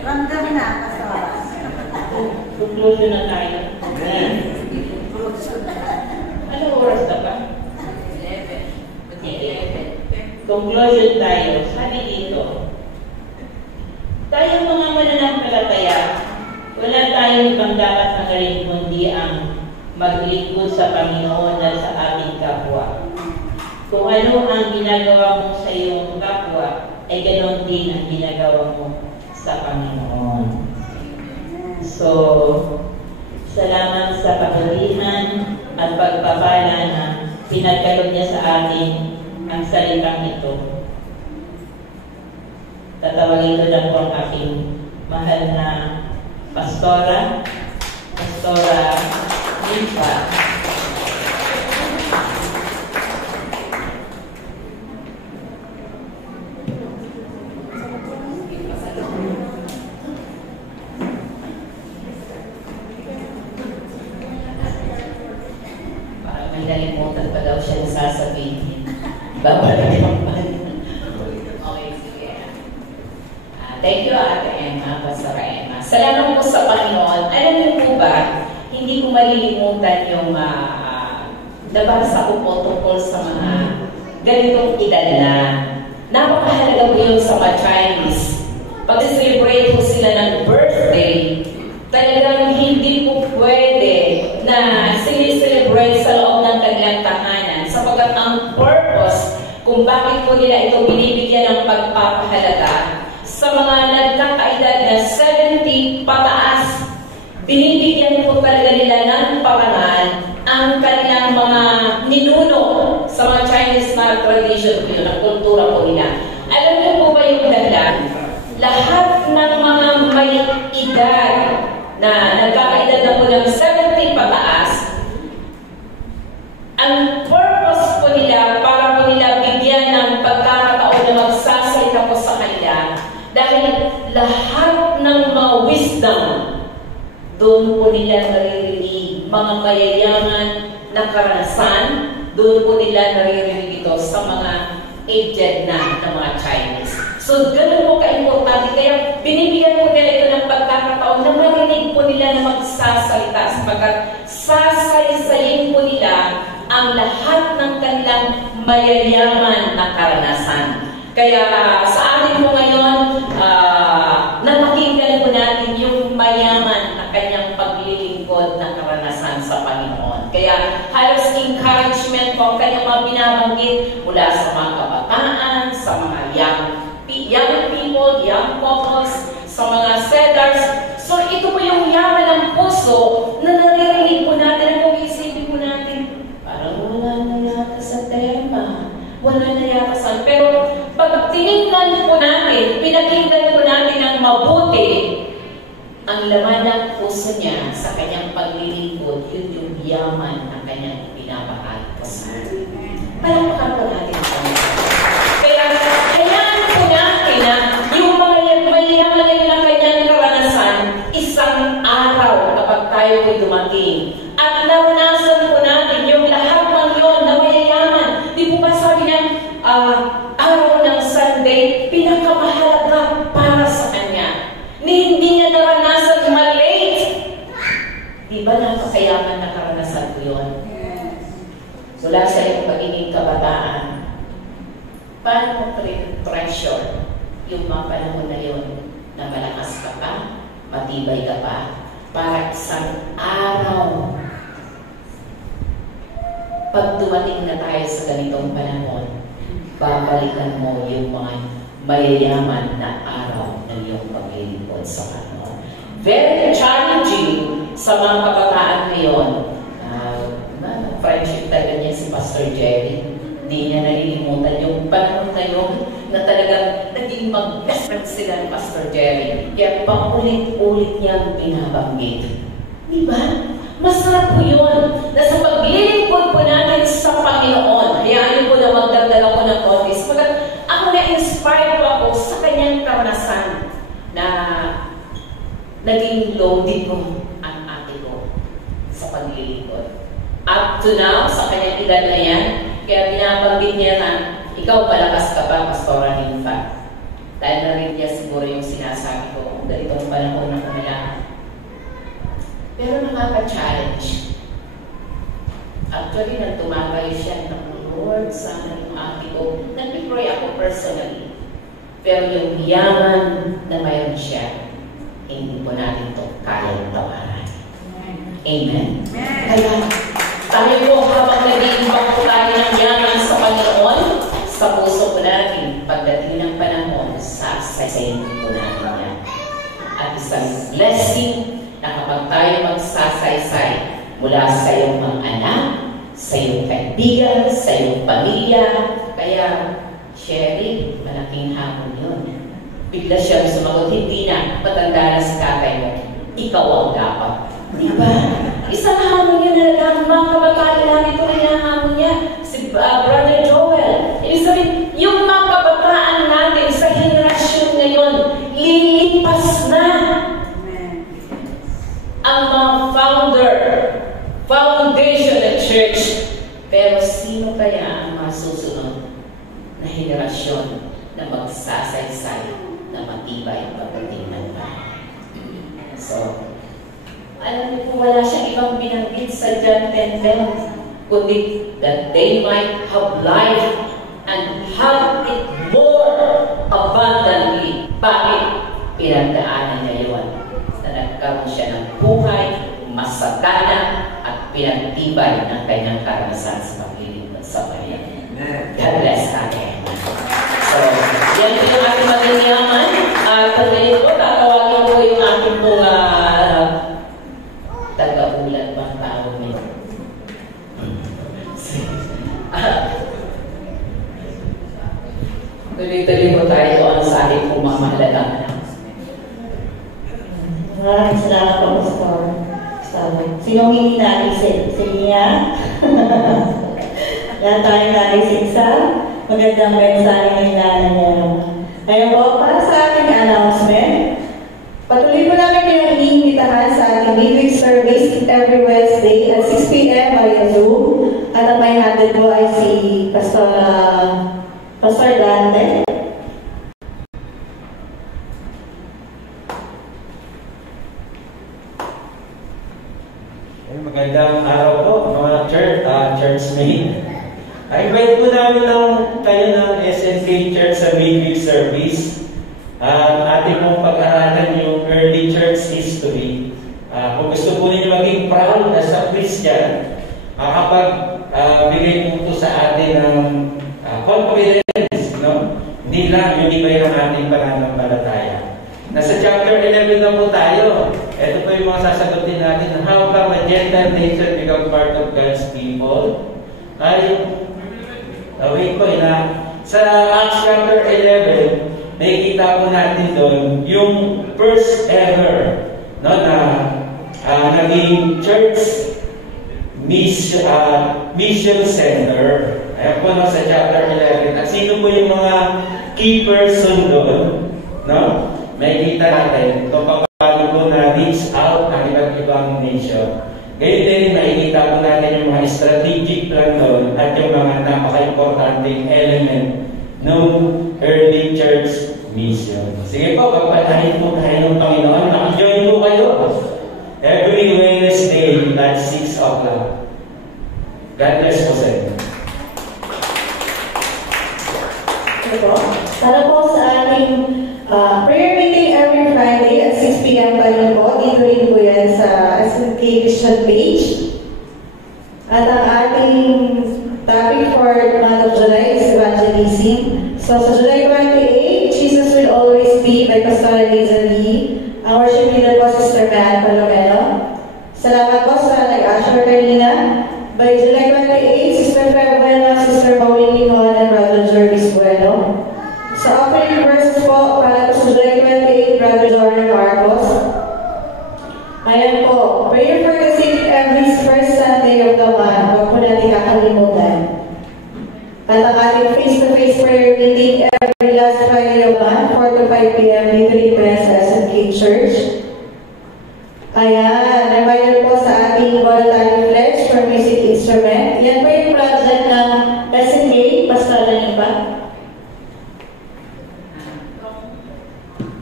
Ramdam na, Pastor. Conclusion na tayo. Okay. Ano oras na ba? 11. Sige. Conclusion tayo. Sabi dito, tayong mga mananampalataya, wala tayong ibang dapat na rin kundi ang maglingkod sa Panginoon at sa ating kapwa. Kung ano ang ginagawa mo sa iyong kapwa, ay ganoon din ang ginagawa mo sa Panginoon. So, salamat sa pagalihan at pagpapala na pinagkaloob niya sa atin ang salitang ito. Tatawagin ko lang po ang aking mahal na Pastora Ninfa. Parang may nalimutan pa daw siya na sasabihin. Babalik ang Okay, sige. Thank you, Ate Emma, Pastor Emma. Salamat po sa Panginoon. Alam niyo po ba, hindi ko malilimutan yung nabasa ko po tungkol sa mga ganitong edad na. Napakahalaga po yun sa mga Chinese. Pag-celebrate po sila ng birthday, talagang hindi po pwede na sinicelebrate sa loob ng kanilang tahanan sapagkat ang purpose kung bakit po nila ito binibigyan ng pagpapahalaga sa mga nagkakaedad na 70 pataas, binibigyan po talaga nila ng parangal ang kanilang mga ninuno sa mga Chinese na tradition po yun, ang kultura po nila. Alam niyo po ba yung dahilan? Lahat ng mga may edad na nagkakaedad na po ng 70 pataas, ang purpose po nila para po nila bigyan ng pagkakataon na magsasalita po sa kanila dahil lahat ng mga wisdom doon po nila naririnig, mga mayayaman na karanasan, doon po nila naririnig ito sa mga aged na mga Chinese. So, ganun po ka-importante. Kaya, binibigyan po nila ito ng pagkakataon na marinig po nila na magsasalita sapagkat sasaysayin po nila ang lahat ng kanilang mayayaman na karanasan. Kaya, sa atin po ngayon, napakinggan po natin yung mayaman na kanyang paglilingkod na karanasan sa Panginoon. Kaya, halos encouragement po ang kanyang mga binabanggit mula sa mga kabataan, sa mga young people, young couples, sa mga settlers. So, ito po yung yaman mabuti, ang laman ng puso niya sa kanyang paglilingkod, yun yung yaman na kanyang pinapahal po sa atin. Palakpakan po natin sa mga. Kaya, kailangan po natin na yung mga mayaman na kanyang karanasan, isang araw kapag tayo po'y dumating. At naranasan po natin yung lahat ng yun na mayayaman. Di po ba sabi niya, araw ng Sunday, pinakamahalaga para sa kanya. Hindi niya naranasan malate. Di ba napakayaman na karanasan ko yun? Mula sa iyong pagiging kabataan, paano mo pressure yung mga panahon na yun na malakas ka pa, matibay ka pa, para isang araw, pag dumating na tayo sa ganitong panahon, babalikan mo yung mga mayayaman na araw ng iyong paglilingkod sa Panginoon. Very challenging sa mga kabataan ngayon. Friendship talaga niya si Pastor Jerry. Hindi niya nalilimutan yung panahon na yun na talagang naging mag-best friend sila ni Pastor Jerry. Kaya paulit-ulit niyang binabanggit. Di ba? Masarap po yun na sa paglilingkod po natin sa Panginoon. Hayaan po na magdagdag ako ng office. Ako na-inspire po ako sa kanyang karanasan na naging loaded ko ang ate ko sa paglilingkod. Up to now, sa kanyang edad na yan, kaya binabanggit niya na ikaw palakas ka pa, Pastora Ninfa. Dahil na rin niya siguro yung sinasabi ko, ganitong panahon na kumilangan. Pero nakaka-challenge. Actually, nang tumabay siya ng Lord, sana yung ate ko. Nag-pray ako personally. Pero yung yaman na mayroon siya, hindi po natin ito kayang tawaran. Amen. Kaya, tayo po habang nag-iimbang po tayo ng yaman sa Panginoon, sa puso po natin, pagdating ng panahon, sasayin po natin yan. At isang blessing na kapag tayo magsasaysay mula sa iyong mga anak, sa iyong kaibigan, sa iyong pamilya, kaya, Sherry, malaking hamon yun. Bigla siyang sumagot, hindi na, matanda na si tatay mo, ikaw ang dapat. Diba? Isang hamon niya na nagkamang mga kabataan lang ito rin ang hamon niya. Si Brother Joel. Ibig sabihin, yung mga kabataan natin sa henerasyon ngayon, lilipas na. Ang mga foundation ng church. Pero sino kaya ang masusunod na henerasyon na magsasaysay na matibay pagdating ng bahay? So, alam niyo po, wala siyang ibang binanggit sa John 10:10, kundi that they might have life and have it more abundantly. Bakit? Pinagdaanan niya yun na nagkaroon siya ng buhay, masagana, at pinagtibay ng kanyang karanasan sa paglilingkod sa Panginoon. God bless natin. So, yan po yung ating maging yaman. At ngayon po, tatawagin ko yung ating pong taga-ulan bang tao nito. Tuloy-tuloy po tayo ang sa ating pumamahalagang anak. Maraming salamat po, Pastor. Sinong hindi naisip? Si Nia? Lahat tayo naisip sa magandang mensahe ng inana niya. Ngayon po, para sa ating announcement, patuloy po namin kayong iniimbitahan sa ating midweek service every Wednesday at 6 p.m. via Zoom. At ang may handed po ay si Pastor Dante. Magandang araw po, mga churchmate. I-invite po namin kayo ng SNK Church sa midweek service. Ating pong pag-aralan yung early church history. Kung gusto po ninyo maging proud as a Christian, kapag bigay po ito sa atin ng confidence, no? Hindi lang yung iba yung ating pananampalataya. Nasa chapter 11 na po tayo. Ito po yung mga sasagutin natin. How come a Gentile nation become part of God's people? Wait po, sa Acts chapter 11, nakikita po natin doon yung first ever, no, na naging church mission center. Ayan po, no, sa chapter 11. At sino po yung mga key person doon? No? May kita natin kung paano po na reach out ang iba't ibang nation. Ngayon din, makikita po natin yung mga strategic plan doon at yung mga napaka-importanting element ng early church mission. Sige po, pagpatahin po tayo ng Panginoon. Nakajoin po kayo every Wednesday at 6 o'clock. God bless po sa inyo. Para po sa ating prayer meeting every Friday at 6 p.m. pa rin po. Dito rin po yan sa SNK Christian page. At ang ating topic for the month of July is evangelism. So sa July 28, Jesus Will Always Be by Pastor Hazel Lee. Ang worship leader po, Sister Matt Palomero. Salamat po sa nag-usher kanina. By July 28, Sister Feb Bueno, Sister Pauline Linoan, and Brother Jervis Bueno. Sa offering verses po, para po sa July 28, Brother Jordan Marcos. Ayan po, prayer for the sick every first Sunday of the month. Huwag po natin kakalimutan. At ang ating face-to-face prayer meeting every last Friday of the month, 4 to 5 p.m. dito rin po sa SNK Church. Ayan, reminder po sa ating voluntary pledge for music instrument. Yan po yung project ng SNK, Pastor Lanipa.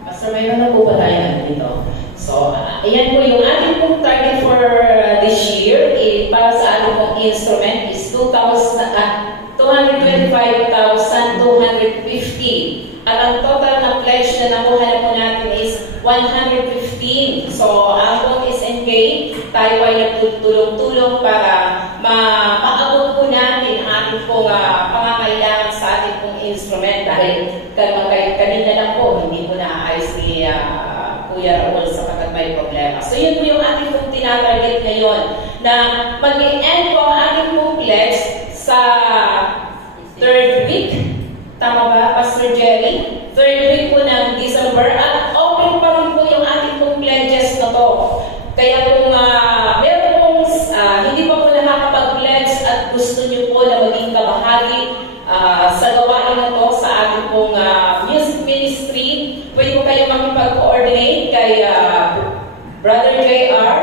Pastor, mayroon na po ba tayo dito? So, ayan po yung ating pong target for this year. Para sa ating pong instrument is 225,250. At ang total na pledge na nakuha na po natin is 115. So, ang pong SNK, tayo ay nagtulong-tulong para maabot po natin ang ating pong pangangailangan sa ating pong instrument. Dahil kanina lang po, hindi po naayos ni Kuya Raul sapagkat may problema. So, yun po yung ating pong tinatarget ngayon na mag-end po ang ating pong pledge sa 3rd week. Tama ba, Pastor Jerry? 3rd week po ng December at open pa rin po yung ating pong pledges na to. Kaya kung meron pong hindi pa po nakakapag-pledge at gusto nyo po na maging kabahagi sa gawain na to sa ating pong music ministry, pwede po kayo makipag-coordinate kay Brother JR.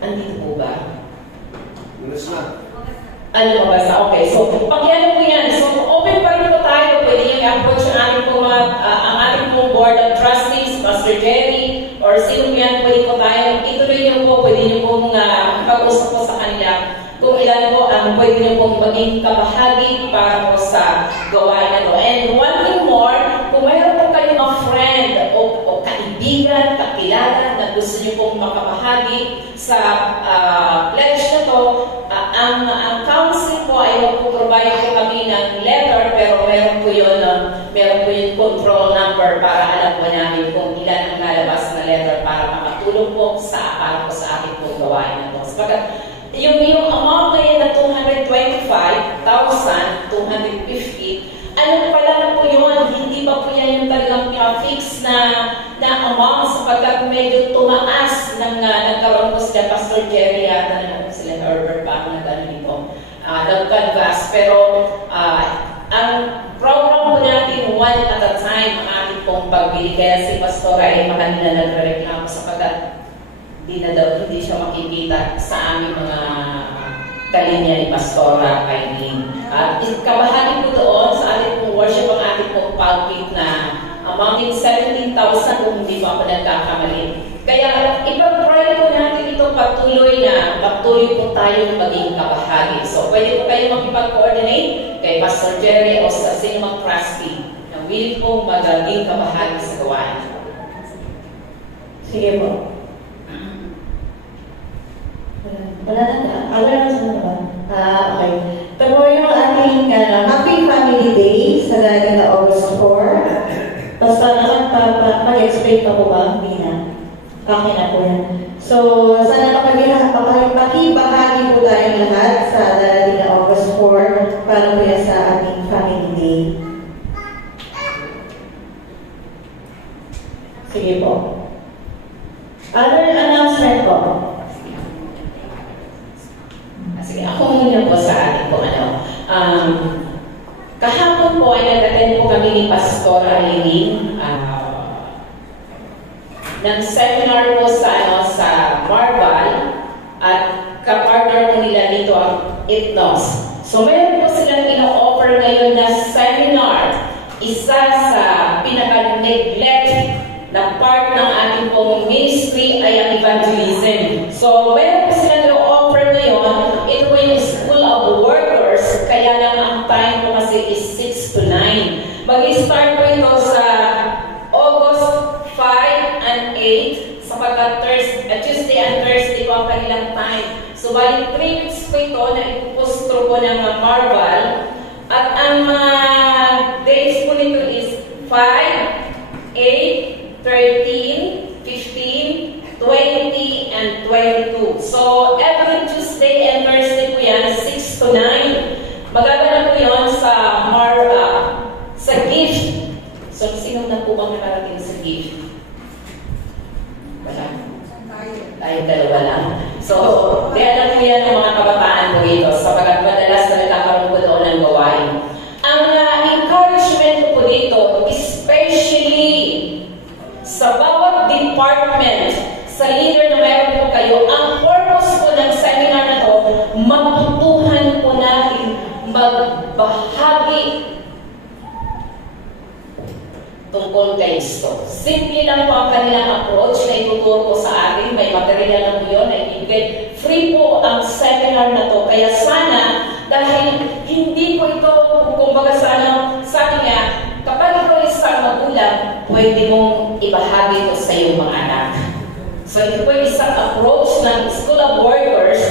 Andito po ba? Ulas na. Ano ba sa? Okay, so pag-ano po yan. So open pa rin po tayo. Pwede nyo i-approach ang ating pong board of trustees, Pastor Jerry, or sino yan, pwede po tayo. Ituloy nyo po, pwede nyo pong pag-usap po sa kanila kung ilan po ang pwede nyo pong maging kabahagi para po sa gawain na to. And one thing more, kung mayroon po kayong mga friend o kaibigan, kakilala na gusto nyo pong makabahagi sa pledge na to, ang council po ay magpo-provide po kami ng letter, pero meron po yun control number para alam po namin kung ilan ang lalabas na letter para makatulong po para po sa ating pong gawain na to. Sapagkat yung amount na yun na 225,250, ano pala na po yun, hindi pa po yan yung talagang fix na amount sapagkat medyo tumaas nagkaroon po sila Pastor Jerry at sila Herbert pa ako nag-canvas. Pero ang program po natin one at a time ang ating pong pagbili. Kaya si Pastora ay makanila nagre-reklamo sapagkat hindi siya makikita sa aming mga kalinya ni Pastora Kainin. At kabahagi po doon sa ating pong worship ang ating pong pulpit na amounting 17,000 kung hindi pa ako nagkakamali. Kaya ipag-pray po natin ito patuloy po tayo maging kabahagi. So pwede po kayo makipag-coordinate kay Pastor Jerry o sa sinumang trustee na willing po maging kabahagi sa gawain. Sige po. Wala na. Okay. Ito po yung ating Happy Family Day sa darating na August 4. Basta mag-explain pa po ba? Hindi na. Okay na po yan. So, sana makibahagi po tayong lahat sa darating na August 4 para po yan sa ating Family Day. Sige po. Other announcement po. Sige, ako muna po sa ating po kahapon po ay nag-attend po kami ni Pastor Aileen ng seminar po sa Marval at kapartner po nila dito ang Ethnos. So meron po silang ino-offer ngayon na seminar. Isa sa pinaka-neglect na part ng ating pong ministry ay ang evangelism. So meron po silang ino-offer ngayon. Ito po yung School of Workers, kaya lang ang time po kasi is 6 to 9. Mag-start po ito sa August 5 and 8 sapagkat Tuesday and Thursday po ang kanilang time. So bali 3 weeks po ito na ipupustro po ng Marval. At ang days po nito is 5, 8, 13, 15, 20, and 22. So every Tuesday and Thursday po yan, 6 to 9. Magaganap po yun sa gift. So sino na po bang nakarating sa gift? Wala. Tayo dalawa lang. So, alam mo yan ng mga kabataan mo dito sapagkat madalas na nagkakaroon po doon ng gawain. Ang encouragement po dito, especially sa bawat department, sa leader na meron po kayo, ang purpose po ng seminar na to, matutuhan po natin magbahagi tungkol kay Kristo. Simple lang po ang kanilang approach na ituturo po sa atin. May material na po yun na ibigay. Free po ang seminar na to. Kaya sana, dahil hindi po ito, kumbaga sabi nga, kapag ito isang magulang, pwede mong ibahagi ito sa iyong mga anak. So ito po isang approach ng School of Workers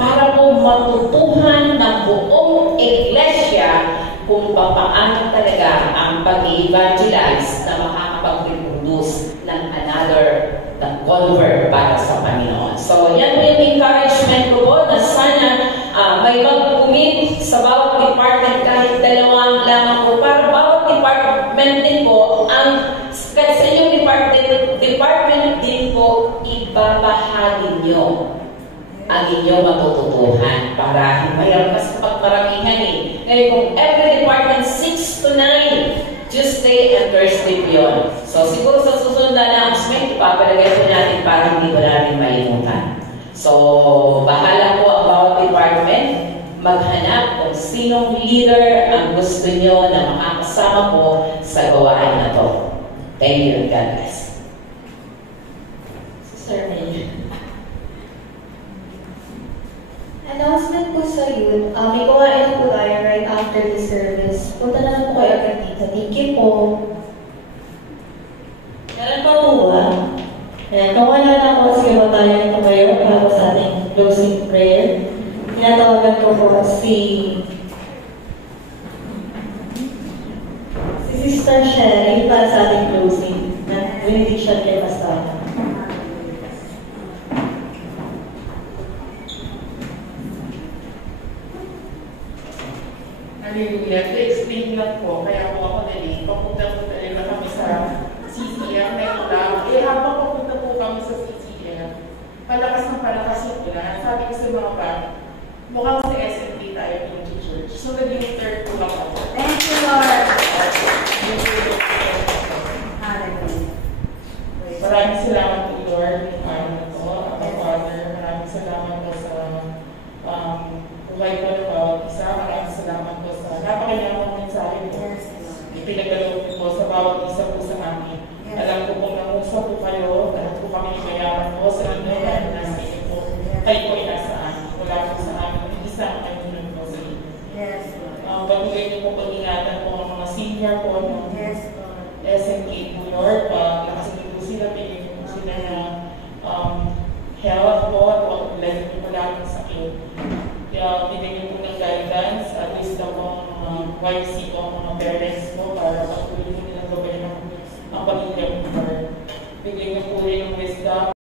para po matutuhan ng buong iglesia kung paano talaga ang pag-evangelize na makakapag-reproduce ng another convert para sa Panginoon. So, yan po yung encouragement ko po na sana may mag-commit sa bawat department kahit dalawang lamang po para bawat department din po sa inyong department din po ibabahagi nyo ang inyong matututuhan para mayroon kasi pagparamihan Ngayon kung every department 6 to 9, Tuesday and Thursday po yun. So siguro sa susunod na announcement, ipapalagay po natin para hindi ko natin malimutan. So bahala po ang bawat department maghanap kung sinong leader ang gusto nyo na makakasama po sa gawain na to. Thank you. God bless. Sister May. Announcement po sa youth, may gawain po tayo right after the service. Punta na lang po kayo agad dito. Thank you po. Kailan pa po ba? Kung wala na po, sigaw tayo nito kayo para sa ating closing prayer. Tinatawagan ko po si Sister Sherry para sa ating closing na benediction kay Pastor. Hallelujah. To explain lang po, kaya po ako nalate. Papunta po talaga kami sa CCM na ito lang. Habang papunta po kami sa CCM, palakas yung ulan. Sabi ko sa mga bag, mukhang sa SMT tayo yung church. So, naging third po lang ako. Thank you, Lord. Maraming salamat po, Lord, yung araw na ito. Ang Father, maraming salamat po sa buhay ko ng bawat isa. Maraming salamat po sa napakanyang mensahe po. Ipinagdalo po sa bawat isa po sa amin. Alam ko pong nangusap po kayo, alam ko kami nayayaman po sa inyo, dahil nasa inyo po, kayo po ay nasa amin. Wala po sa amin, isa ang kanyang po sa inyo. Pagulay niyo po pag-ingatan po ang mga senior po ng SMK po, Lord. Lakasin niyo po sila, bigyan niyo po sila ng health po, at pagulay niyo po lang ng sakit. Kaya binigyan po ng guidance, at least na po ang YC po, ang mga parents po, para patuloy po nilang gabayan ang pamilya po. Bigyan niyo po rin ng wisdom